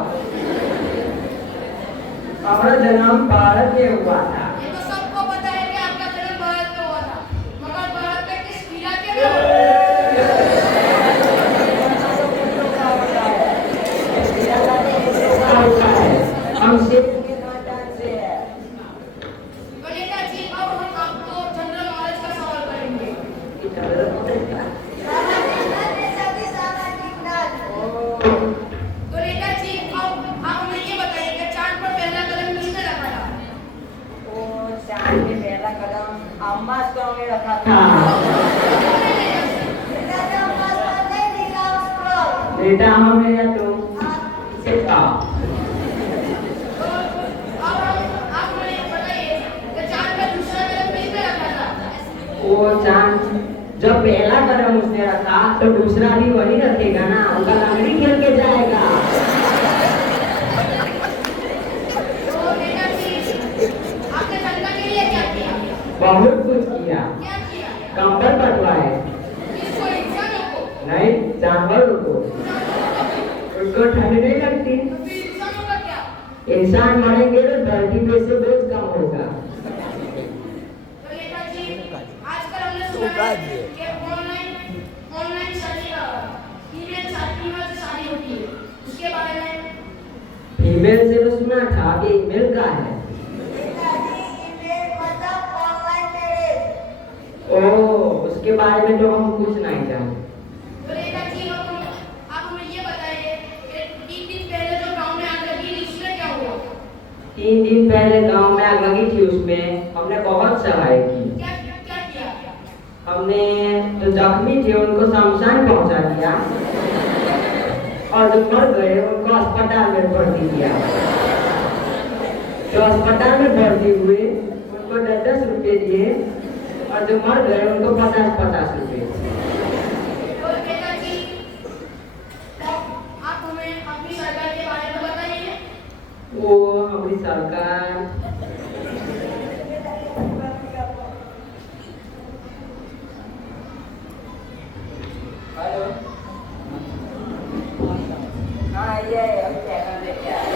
हमारा जन्म भारत में हुआ था। ये तो सबको पता है कि आपका जन्म भारत रखा था। बेटा हम या तुम इसे खाओ। वो चांद जब पहला कदम उसने रखा तो दूसरा भी वही रखेगा ना, उनका लंगड़ी खेल के जाएगा। बहुत कुछ किया। कंबल बंटवाए। नहीं, जानवरों को। उनको ठंड नहीं लगती। इंसान मरेंगे तो धरती पे से बोझ कम होगा। फीमेल से तो सुना था कि ईमेल का है। ओह, उसके बारे में तो हम कुछ नहीं जानते। तीन दिन पहले गांव में आग लगी थी, उसमें हमने बहुत सहायता की। हमने जो जख्मी थे उनको शमशान पहुंचा दिया और जो मर गए उनको अस्पताल में भर्ती किया। जो अस्पताल में भर्ती हुए उनको 10-10 रुपए दिए और जो मर गए उनको 50-50 रुपए। वो हमारी सरकार हेलो, हाँ ये अभी चैनल में क्या है?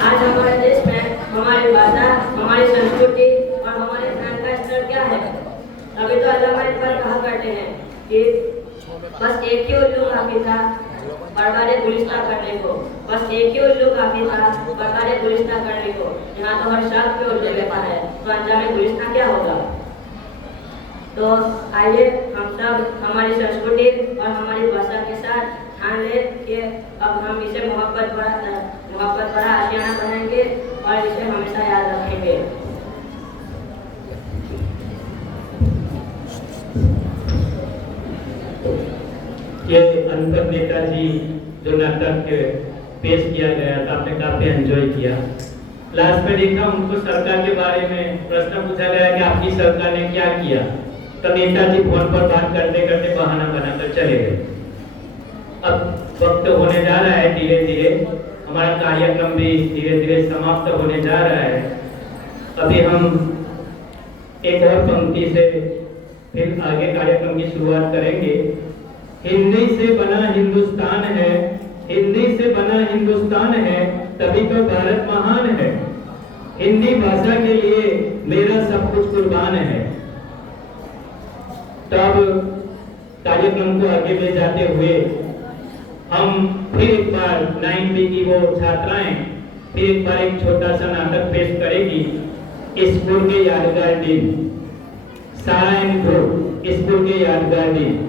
आज हमारे देश में हमारी भाषा, हमारी संस्कृति और हमारे ज्ञान का स्तर क्या है? अभी तो अल्लामा इकबाल कहा करते हैं कि बस एक ही उल्लू काफी था बरकारे गुलिस्ता करने को। बस एक ही उल्लू काफी था बरकारे गुलिस्ता करने को। यहाँ तो हर शब्द पे उल्लू लेता है, तो अंजाम गुलिस्ता क्या होगा? तो आइए हम सब हमारी संस्कृति और हमारी भाषा के साथ ठान ले कि अब हम इसे मोहब्बत भरा आशियाना बनाएंगे और इसे हमेशा याद रखेंगे। ये अनपढ़ नेताजी जो नाटक पेश किया गया था, आपने काफी एंजॉय किया। लास्ट में देखा उनको सरकार के बारे में प्रश्न पूछा गया कि आपकी सरकार ने क्या किया, तो नेताजी फोन पर बात करते करते बहाना बनाकर चले गए। अब वक्त होने जा रहा है, धीरे धीरे हमारा कार्यक्रम भी धीरे धीरे समाप्त होने जा रहा है। अभी हम एक और पंक्ति से फिर आगे कार्यक्रम की शुरुआत करेंगे। हिंदी से बना हिंदुस्तान है, हिंदी से बना हिंदुस्तान है, तभी तो भारत महान है। हिंदी भाषा के लिए मेरा सब कुछ कुर्बान है। तब कार्यक्रम को आगे ले जाते हुए हम फिर एक बार 9B की वो छात्राएं फिर एक बार एक छोटा सा नाटक पेश करेगी। स्कूल के यादगार दिन, सारा एंड ग्रुप स्कूल के यादगार दिन।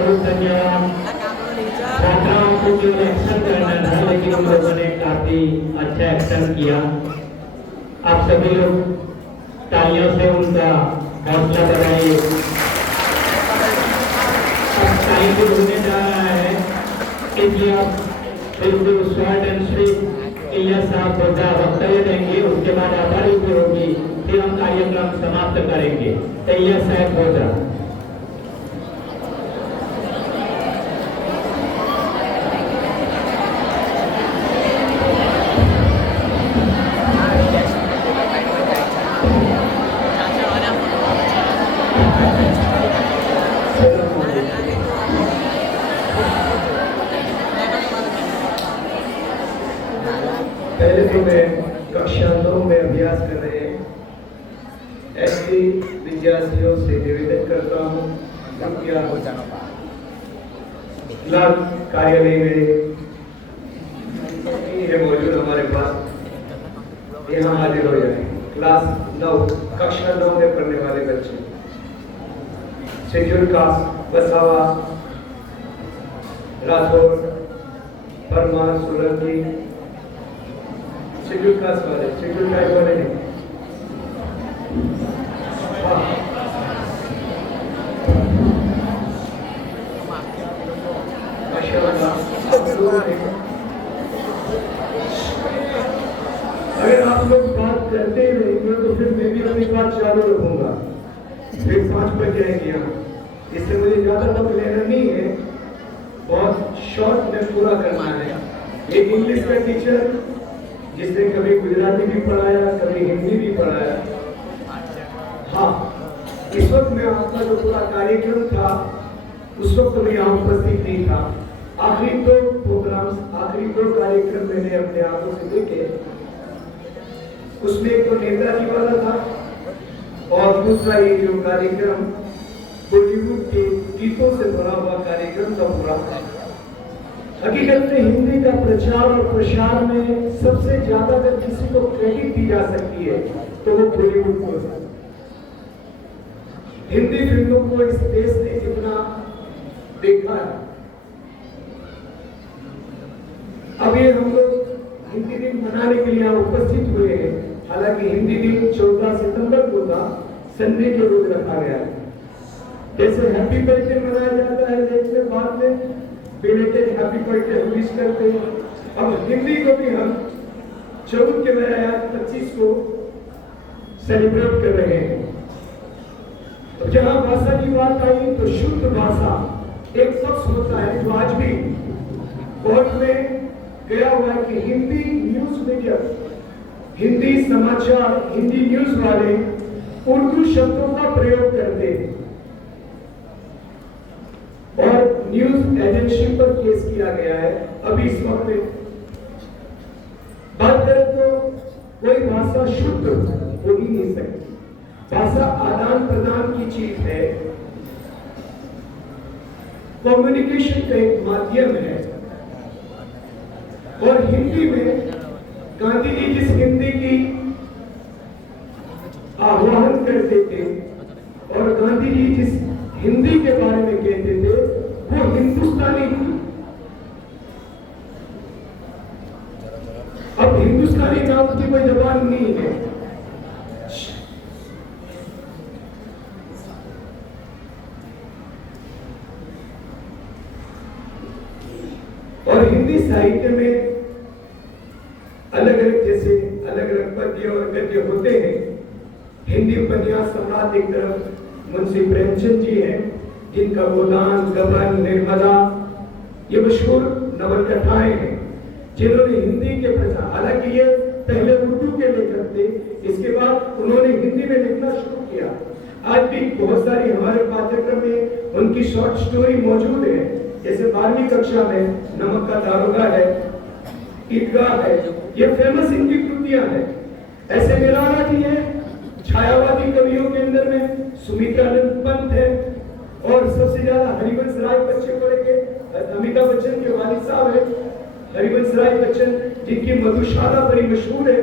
बहुत धन्यवाद। छात्राओं को केवल एक्शन करना था, लेकिन उन लोगों ने काफी अच्छा एक्शन किया। आप सभी लोग तालियों से उनका हौसला बढ़ाइए। अब टाइम भी होने जा रहा है, इसलिए आप बिल्कुल शॉर्ट एंड स्वीट इलियास साहब का वक्तव्य देंगे, उसके बाद आभारी भी होगी, फिर हम कार्यक्रम समाप्त करेंगे। इलियास साहब बोधा। पहले तो मैं कक्षा 9 में अभ्यास कर रहे ऐसे विद्यार्थियों से निवेदन करता हूँ कृपया क्लास कार्यालय में है मौजूद हमारे पास, यहाँ हाजिर हो जाए। क्लास 9 कक्षा 9 में पढ़ने वाले बच्चे schedule caste Vasava, Rathore, Parmar, Solanki, schedule caste वाले, शेड्यूल ट्राइब वाले नहीं। अगर आप लोग बात करते रहेंगे तो फिर मैं भी अपनी बात चालू रखूंगा, फिर 5 बज जाएंगे यहाँ। इससे मुझे ज्यादा वक्त लेना नहीं है, बहुत शॉर्ट में पूरा करना है। एक इंग्लिश का टीचर जिसने कभी गुजराती भी पढ़ाया, कभी हिंदी भी पढ़ाया। हाँ, इस वक्त में आपका जो पूरा कार्यक्रम था उस वक्त मैं यहाँ उपस्थित नहीं था। आखिरी 2 प्रोग्राम्स, आखिरी 2 कार्यक्रम मैंने अपने आंखों से देखे। उसमें एक तो नेताजी वाला था और दूसरा ये जो कार्यक्रम बॉलीवुड के गीतों से भरा हुआ कार्यक्रम था पूरा। हकीकत में हिंदी का प्रचार और प्रसार में सबसे ज्यादा अगर किसी को क्रेडिट दी जा सकती है तो वो बॉलीवुड को है। हिंदी फिल्मों को इस देश ने जितना देखा है, अब ये हम लोग हिंदी दिन मनाने के लिए यहाँ उपस्थित हुए हैं। हालांकि हिंदी दिन 14 सितंबर को था, संडे के रोज रखा गया है। जैसे हैप्पी बर्थडे मनाया जाता है देश में, बाद में बिलेटेड हैप्पी बर्थडे विश करते हैं। अब हिंदी को भी हम 14 के बजाय आज 25 को सेलिब्रेट कर रहे हैं। तो जहां भाषा की बात आई तो शुद्ध भाषा एक शख्स होता है जो आज भी कोर्ट में गया हुआ है कि हिंदी न्यूज मीडिया, हिंदी समाचार, हिंदी न्यूज वाले उर्दू शब्दों का प्रयोग करते हैं और न्यूज एजेंसी पर केस किया गया है। अभी इस वक्त में बात करें तो कोई भाषा शुद्ध हो ही नहीं सकती। भाषा आदान प्रदान की चीज है, कम्युनिकेशन का एक माध्यम है। और हिंदी में गांधी जी जिस हिंदी की आह्वान करते थे और गांधी जी जिस हिंदी के बारे में कहते थे वो हिंदुस्तानी थी। अब हिंदुस्तानी नाम की कोई जबान नहीं है। और हिंदी साहित्य में अलग अलग जैसे अलग अलग पद्य और गद्य होते हैं। हिंदी उपन्यास सम्राट एक तरफ मुंशी प्रेमचंद जी हैं, जिनका गोदान, गबन, निर्मला ये मशहूर नवलकथाएं हैं जिन्होंने हिंदी के प्रचार, हालांकि ये पहले उर्दू के लेखक थे, इसके बाद उन्होंने हिंदी में लिखना शुरू किया। आज भी बहुत सारी हमारे पाठ्यक्रम में उनकी शॉर्ट स्टोरी मौजूद है। जैसे 12वीं कक्षा में नमक का दारोगा है, ईदगाह है, ये फेमस इनकी कृतियां हैं। ऐसे निराला जी हैं, छायावादी कवियों के अंदर में सुमित्रानंद पंत है और सबसे ज्यादा हरिवंश राय बच्चन को लेके अमिताभ बच्चन के वालिद साहब है हरिवंश राय बच्चन, जिनकी मधुशाला बड़ी मशहूर है।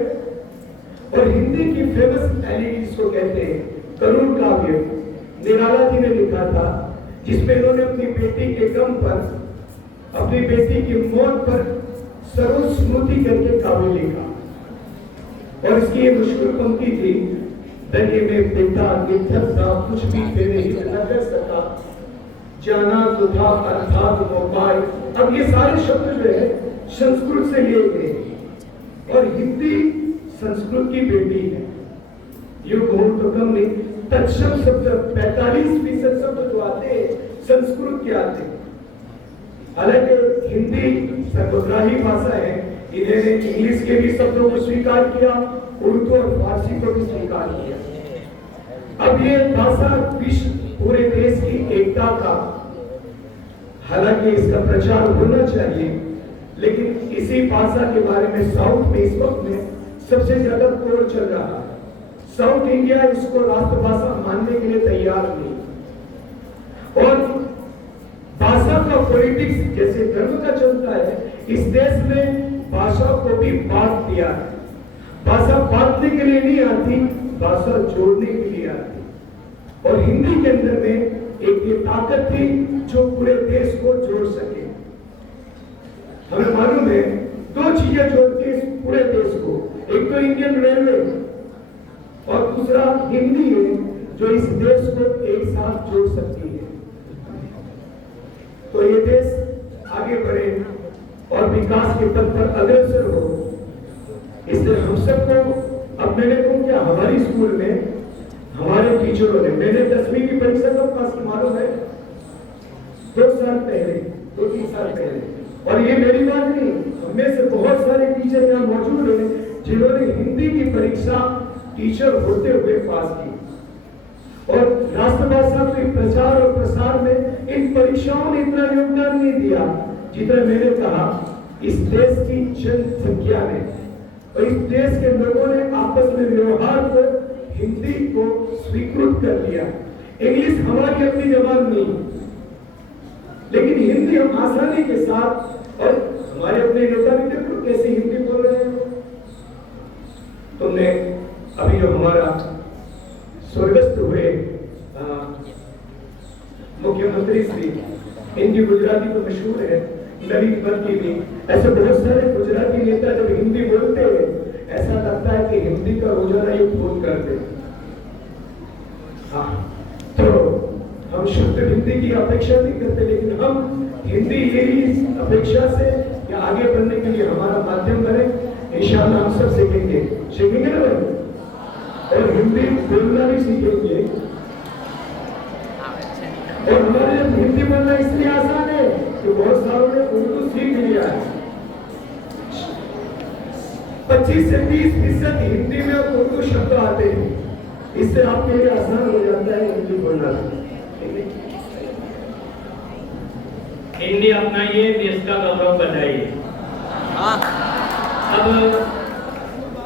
और हिंदी की फेमस एलिडी जिसको कहते हैं करुण काव्य निराला जी ने लिखा था, जिसमें इन्होंने अपनी बेटी के गम पर, अपनी बेटी की मौत पर सर्वस्मृति करके काव्य लिखा। और इसकी ये मुश्किल पंक्ति थी, दरिए में पिता निथर था, कुछ भी तेरे हित न कर सका, जाना तो था अर्थात मोपाय। अब ये सारे शब्द जो है संस्कृत से लिए गए और हिंदी संस्कृत की बेटी है। ये बहुत तो कम नहीं, तत्सम शब्द 45% शब्द जो आते हैं संस्कृत के आते हैं। हालांकि हिंदी सर्वग्राही भाषा है, इन्होंने इंग्लिश के भी शब्दों को स्वीकार किया, उर्दू और फारसी को भी स्वीकार किया। अब ये भाषा विश्व पूरे देश की एकता का, हालांकि इसका प्रचार होना चाहिए, लेकिन इसी भाषा के बारे में साउथ में इस वक्त में सबसे ज्यादा तोड़ चल रहा है। साउथ इंडिया इसको राष्ट्रभाषा मानने के लिए तैयार नहीं। और भाषा का पॉलिटिक्स जैसे धर्म का चलता है, इस देश में भाषा को भी बांट दिया है। भाषा बांटने के लिए नहीं आती, भाषा जोड़ने के लिए आती। और हिंदी के अंदर में एक ये ताकत थी जो पूरे देश को जोड़ सके। हमें मालूम है दो चीजें जोड़ती है पूरे देश को, एक तो इंडियन रेलवे और दूसरा हिंदी है जो इस देश को एक साथ जोड़ सकती है। तो ये देश आगे बढ़े और विकास के पथ पर अग्रसर हो, इसलिए हम सबको, अब मैंने कहा क्या हमारी स्कूल में हमारे टीचरों ने, मैंने 10वीं की परीक्षा कब पास की मालूम है? 2 साल पहले, 2-3 साल पहले। और ये मेरी बात नहीं, हमें से बहुत सारे टीचर यहाँ मौजूद हैं जिन्होंने हिंदी की परीक्षा टीचर होते हुए पास की। और राष्ट्रभाषा के प्रचार और प्रसार में इन परीक्षाओं ने इतना योगदान नहीं दिया जितना मैंने कहा इस देश की जनसंख्या ने और इस देश के लोगों ने आपस में व्यवहार को, हिंदी को स्वीकृत कर लिया। इंग्लिश हमारी अपनी जबान नहीं, लेकिन हिंदी हम आसानी के साथ, और हमारे अपने नेता भी देखो कैसे हिंदी बोल रहे हैं। तुमने अभी जो हमारा स्वर्गस्थ हुए मुख्यमंत्री श्री, इनकी गुजराती तो मशहूर है, नवीन पन्त की भी, ऐसे बहुत सारे गुजराती नेता जब हिंदी बोलते हैं ऐसा लगता है कि हिंदी का रोजाना ये फोन करते। हाँ, तो हम शुद्ध हिंदी की अपेक्षा नहीं करते, लेकिन हम हिंदी यही अपेक्षा से या आगे बढ़ने के लिए हमारा माध्यम बने। इंशाअल्लाह हम सब सीखेंगे ना भाई, और हिंदी बोलना भी सीखेंगे। और हमारे हिंदी बोलना इसलिए आसान है कि बहुत सालों ने उर्दू सीख लिया है। 25 से 30% हिंदी में उर्दू शब्द आते हैं, इससे आपके लिए आसान हो जाता है हिंदी बोलना। हिंदी अपनाइए, देश का गौरव बढ़ाइए। अब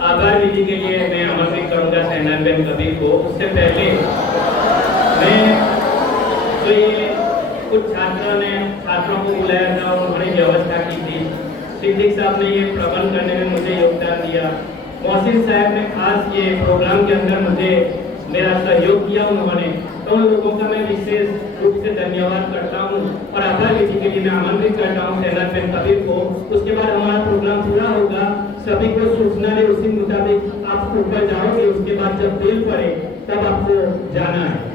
आभार विधि के लिए मैं आमंत्रित करूंगा शहनाज कबीर को। उससे पहले मैं जो ये कुछ छात्रों को बुलाया था, उन्होंने व्यवस्था की थी। सिद्दीक साहब ने ये प्रबंध करने में मुझे योगदान दिया। मोहसिन साहब ने खास ये प्रोग्राम के अंदर मुझे मेरा सहयोग किया उन्होंने, तो उन लोगों का मैं विशेष रूप से धन्यवाद करता हूँ। और आभार विधि के लिए मैं आमंत्रित करता हूँ शहनाज कबीर को। उसके बाद हमारा प्रोग्राम पूरा होगा, सभी को सूचना दे, उसी मुताबिक आप ऊपर जाओगे। उसके बाद जब बेल पड़े तब आपको जाना है।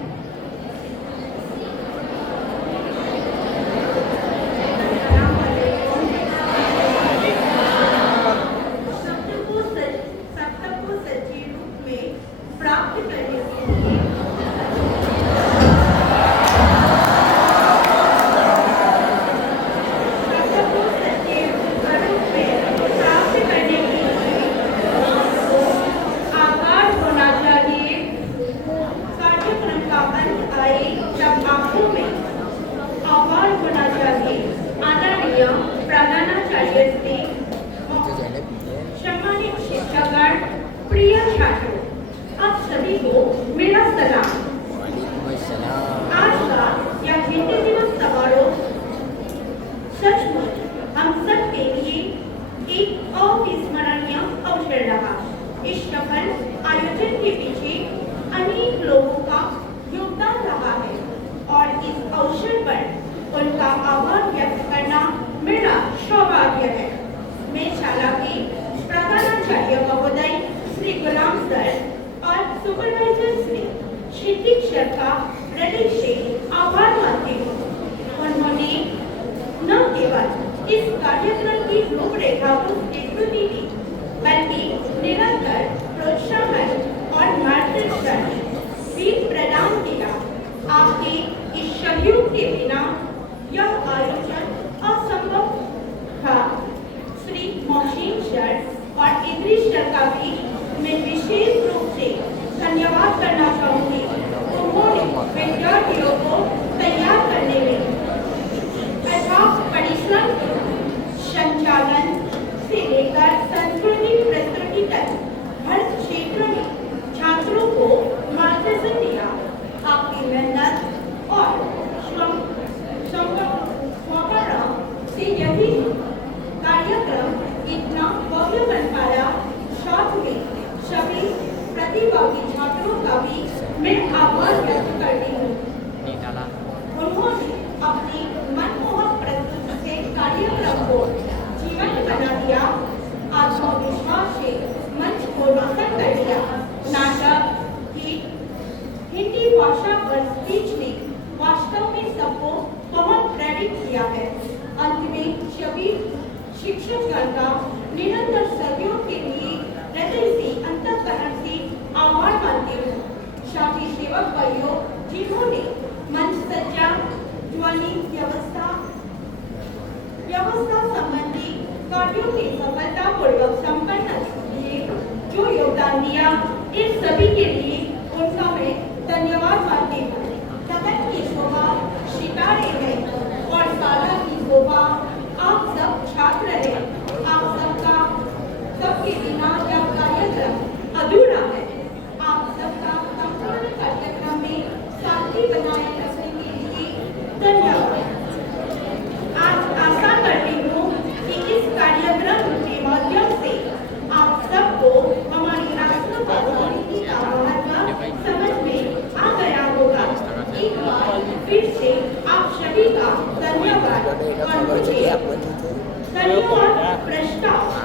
प्रिय छात्रों, आप सभी को मेरा सलाम। आज का यह हिंदी दिवस समारोह सचमुच हम सब के लिए एक अविस्मरणीय अवसर रहा। इस सफल आयोजन के पीछे अनेक लोगों का योगदान रहा है और इस अवसर सर का हृदय से आभार मानती हूँ। उन्होंने न केवल इस कार्यक्रम की रूपरेखा को स्वीकृति दी, बल्कि निरंतर प्रोत्साहन और मार्गदर्शन भी प्रदान किया। आपके इस सहयोग के बिना यह आयोजन असंभव था। श्री मोहसिन सर और इद्रिस सर का भी मैं विशेष रूप से धन्यवाद करना चाहूँगी। उन्होंने विद्यार्थियों को तैयार करने में अथाक परिश्रम संचालन से लेकर सांस्कृतिक प्रस्तुति तक हर क्षेत्र में छात्रों को मार्गदर्शन दिया। आपकी मेहनत और स्वप्न से यही कार्यक्रम इतना भव्य बन पाया। साथ में सभी प्रतिभागी छात्रों का भी मैं आभार व्यक्त करती हूँ। उन्होंने अपनी मनमोहक प्रस्तुति से कार्यक्रम को जीवंत बना दिया, आत्मविश्वास से मंच को रोशन कर दिया। नाटक, गीत, हिंदी भाषा पर स्पीच ने वास्तव में सबको बहुत प्रेरित किया है। अंत में सभी शिक्षकगण का निरंतर सहयोग के लिए हृदय से अंतःकरण से आभार मानती हूँ। साथी सेवक भाइयों जिन्होंने मंच सज्जा, ध्वनि व्यवस्था संबंधी कार्यों की सफलतापूर्वक संपन्न किए, जो योगदान दिया, इन सभी के लिए उनका मैं धन्यवाद मानती हूँ। गगन की शोभा सितारे हैं और साला की शोभा आप सब छात्र हैं। आप सबके बिना यह कार्यक्रम अधूरा है। आप सबका संपूर्ण कार्यक्रम में साथी बनाए रखने के लिए धन्यवाद। आज आशा करती हूँ कि इस कार्यक्रम के माध्यम से आप सबको हमारी राष्ट्रभाषा हिंदी का महत्व समझ में आ गया होगा। एक बार फिर से आप सभी का धन्यवाद और मुझे धन्यवाद प्रस्ताव